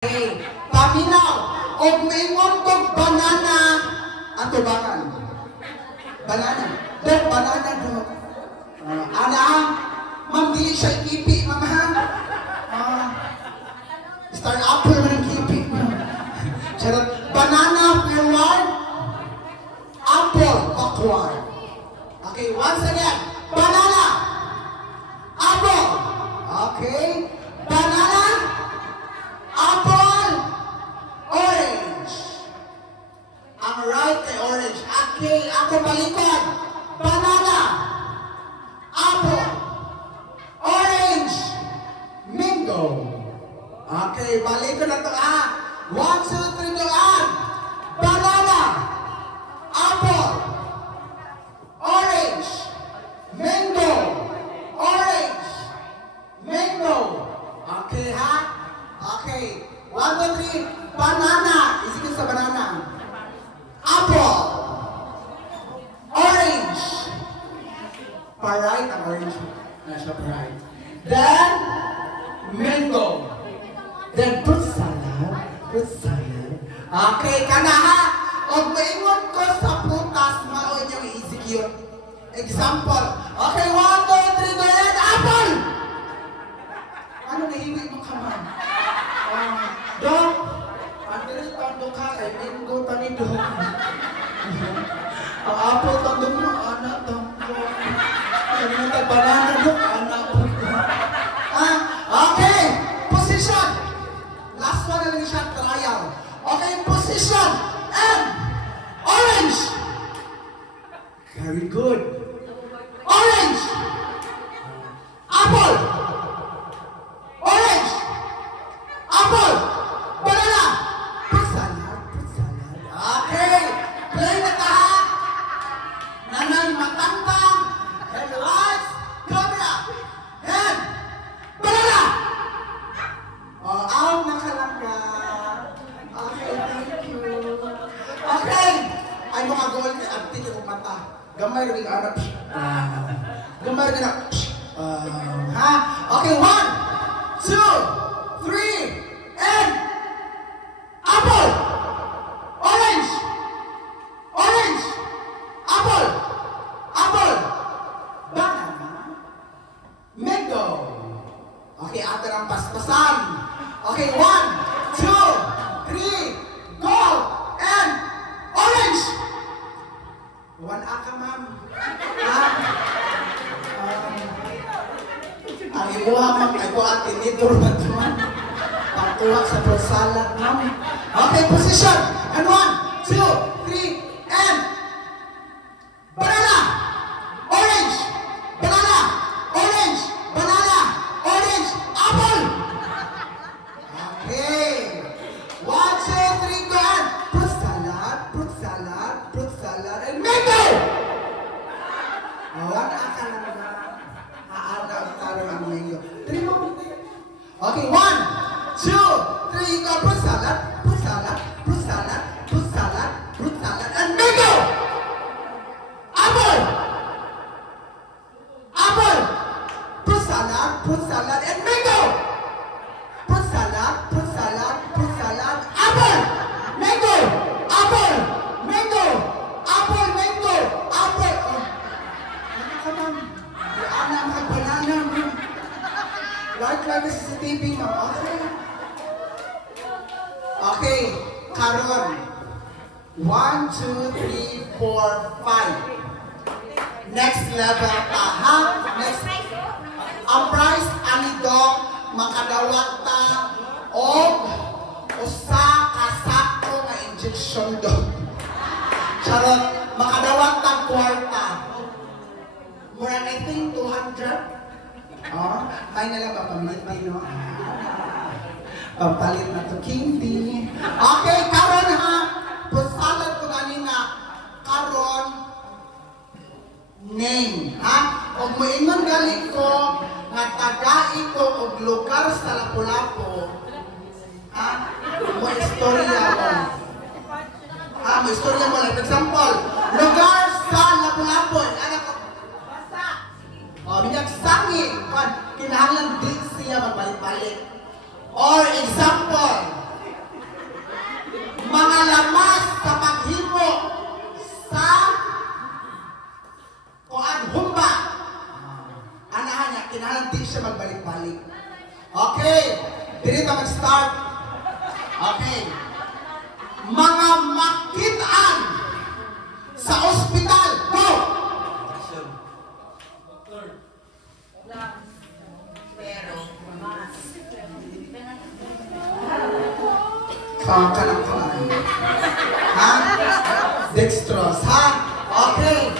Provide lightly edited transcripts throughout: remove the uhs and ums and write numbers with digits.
Okay. Paminaw. Og maingon kog banana. Ato bangan. Banana. Dok, banana dok. Ana, ma'am, dili siya ikipi, ma'am ha? Star apple man ang kipi. Charot. Banana flavored. Apple popcorn. Okay, once again. Banana. Apple. Okay. Banana. Apple. Orange. Ang right ay orange. Okay, ako balikan. Banana. Apple. Orange. Mango. Okay, balikan na ito. 1, 2, 3, go on. Banana. Apple. Orange. Mango. Orange. Mango. Okay, ha? Okay. 1, 2, 3. Banana. Isipin sa banana. Apple. Orange. Pa-right ang orange. Nasa pa-right. Then, mango. Then, fruit salad. Fruit salad. Okay, kana ha? Og maingon ko sa prutas, mao inyong i-execute. Example. Okay, 1, 2, 3, go ahead. Apple! Ano nahiwi mo ka man? Dok, Andres, tando ka kay mango tani dok. Ang apple tando mo, anak tando. Sabi mo tayo banana dok, anak po. Okay, position. Last one na lang siya, trial. Okay, position. And orange. Very good. Orange. Apple. Orange. Apple. Banana. Fruit salad. Fruit salad. Okay. Play na ta. Nanay matangtang. And eyes. Camera. And banana. Out na ka lang ka. Okay, thank you. Okay. Ay mga goal ni Abti yung mata. Gamay rin arap. Gamay rin arap. Ha? Okay, 1, 2, 3, and apple. Orange. Orange. Apple. Apple. Banana. Mango. Okay, ato ng paspasan. Okay, 1, 2, 3, go! And orange! 1 aka, ma'am. Ang ibuha, ma'am, ay ko at tinidor na ito, ma'am. Pagtuwa sa fruit salad, ma'am. Okay, position. And 1, 2, 3, and banana! Orange! Banana! Orange! Banana! Orange! Apple! Okay. 1, 2, 3, go on. Fruit salad, fruit salad, fruit salad, and mango! Wala ka lang na. Aada ang taro ang mango. 3 mo. Okay, 1, 2, 3, go. Fruit salad, fruit salad, fruit salad, fruit salad, fruit salad, and mango! Apple! Apple! Fruit salad, and mango! Fruit salad, fruit salad, fruit salad, apple! Mango! Apple! Mango! Apple! Mango! Apple! Oh. Ano ka, ma'am? Di ana mag-banana, ma'am. Like na CCTV, ma'am. Okay. Okay. Karon. 1, 2, 3, 4, 5. Next level pa, ha? Next. Ang price, ani dog, makadawat ta, og usa ka sakto nga injection dog. Charot, makadawat ta kwarta. Mura I think 200. May nalang papalit may no? Papalit na to candy. Okay, karon ha. Pusalat ko ganina. Karon, name, ha? Og moingon galing ko nga tagai ko og lugar sa Lapu-Lapu. Ha? Mo istorya mo. Ha, mo istorya mo. Like example, lugar sa Lapu-Lapu. Ano ko? Basta. Minyak sangi. Kinahanglan din siya magbalik-balik. Or example, Okay. Mga makitaan sa ospital. Go! Kanang ha? Dextrose, ha? Okay.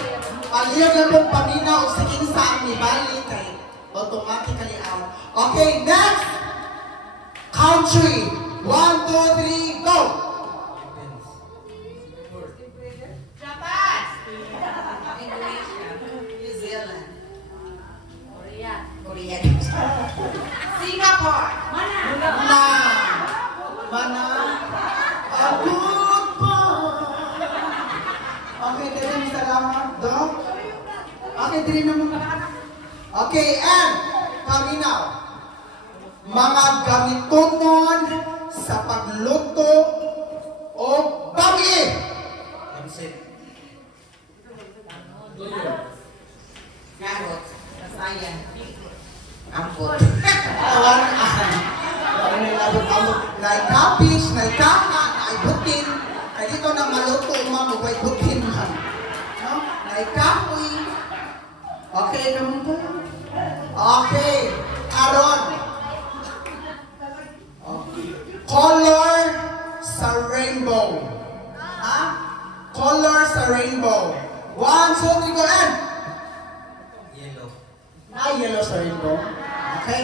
Paliyag lang mong paminaw sa kinsa ang nibali kay automatically out. Okay, next! Country. 1, 2, 3, go! Japan! Indonesia. New Zealand. Korea. Singapore. Mana? Abot pa! Okay, dali, salamat, Doc. Okay, dali naman. Okay, and kami now. Mga gamitonon sa pagluto o babi. Carrot. Kasayan. Ampot. Naik cabbage, naik kaka, naik butin. Ay dito na maluto mo, may butin man. No? Naik kahoy. Okay naman po. Okay. Karon. Color sa rainbow. Ha? Color sa rainbow. 1, 2, 3, go and. Yellow. Yellow sa rainbow. Okay.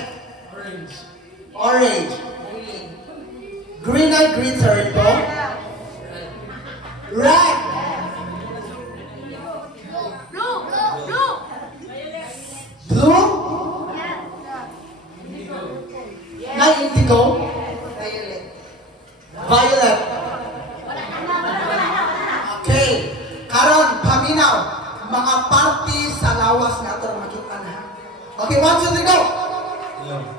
Orange. Orange. Green ay green sa rainbow. Red. Blue. Na indigo. Violet. Violet. Okay. Karon, paminaw. Mga party sa lawas na ito makita na. Okay, 1, 2, 3, go! Yellow.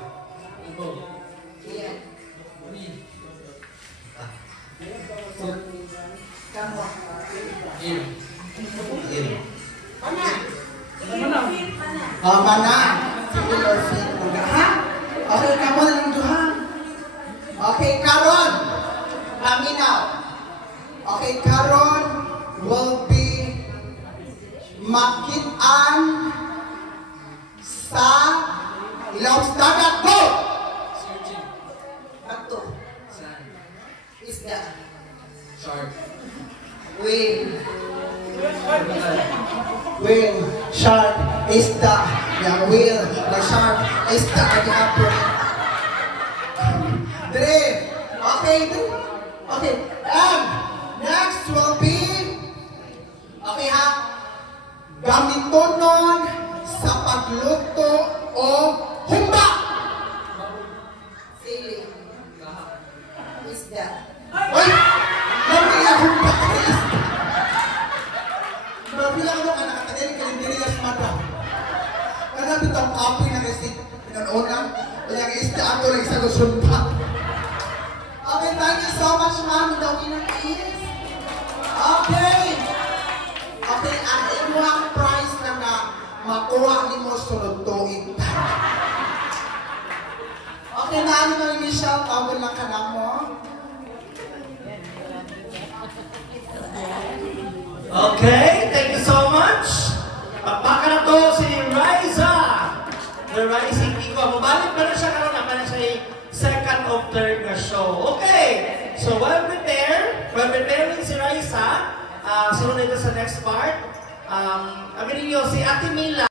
Yan. Mana? Similar fit. Ha? Okay, kamo na lang duha. Okay, karon. Paminaw. Okay, karon will be makitaan sa ilawang dagat. Go! Bato. Isda. Shark. Whale. Whale, shark, isda, yung whale, the shark, isda, yung apple. Dre, okay, okay, and next will be, okay ha, gamitonon sa pagluto o humba. Sili. Isda. Uy, nabi ang humba ka isda. Bilang mo ka nakatanin kalendariya sa mata. Kana bitong kapoy na kasi pinag-unang yung isda ato lang sa gusunta. Okay, thank you so much, ma'am. The winner is... Okay. Okay, ang imuhang prize na na makuha ni mo sunod tuig. Okay, naano mo yung Michelle, tawag lang ka na mo. Okay, thank you so much. Pagpaka na to si Riza. The Rising Eagle. Mabalik pa na siya karoon na pa na siya yung second of third na show. Okay, so while preparing si Riza, sunod ito sa next part. Aminin niyo si Ate Mila.